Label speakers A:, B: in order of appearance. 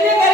A: यज्ञकार्यात